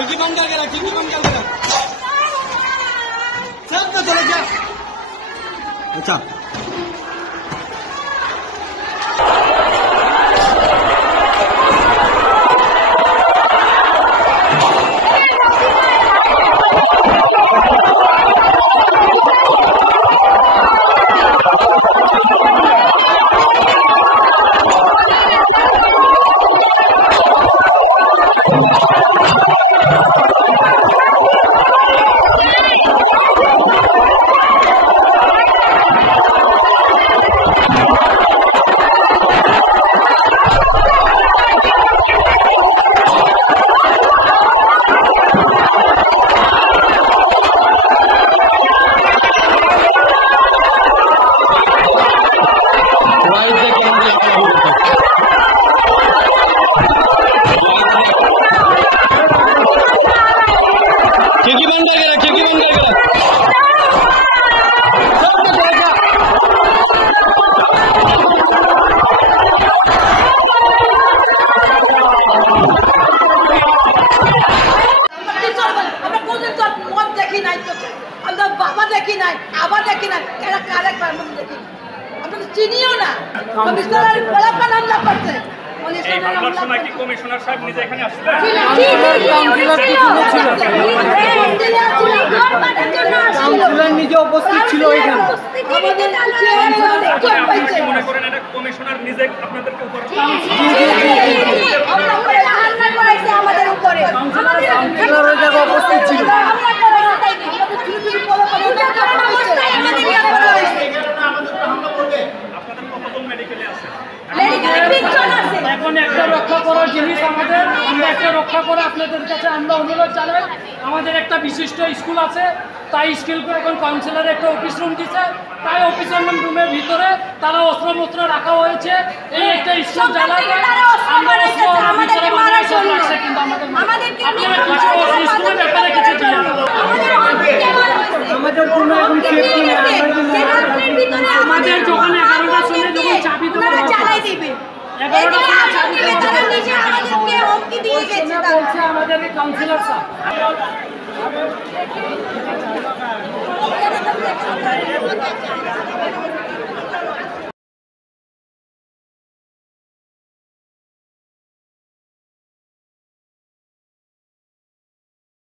खिड़की बंद करके रख, खिड़की बंद करके रख। सब तो चले क्या? अच्छा बाबा देखी ना आबा देखी ना कार्यक्रम देखी चिनियो ना कमिश्नर बड़ा का नाम करते कमिश्नर साहब নিজে এখানে আসছিলেন কাউন্সিলর নিজে উপস্থিত ছিল এখানে মনে করেন এটা কমিশনার নিজে আপনাদেরকে উপর আমরা হামলা করেছে আমাদের উপরে আমাদের কাউন্সিলর জায়গা উপস্থিত ছিল এখন একটা রক্ষা করার জিনিস আমাদের আমরা একটা রক্ষা করে আপনাদের কাছে আমরা অনুরোধ জানাই আমাদের একটা বিশিষ্ট স্কুল আছে তাই স্কুলকে এখন কাউন্সিলর একটা অফিস রুম দিচ্ছে তাই অফিস রুমের ভিতরে তারা অস্ত্র রাখা হয়েছে এই একটা স্কুল জ্বালাতে আমাদের কোনো এখন সেফটি নেই আমাদের যখন 11টার সময় যখন চাবি দেওয়া চালাই দিবে 11টার সময় চাবি দেওয়া আমাদের কাউন্সিলর স্যার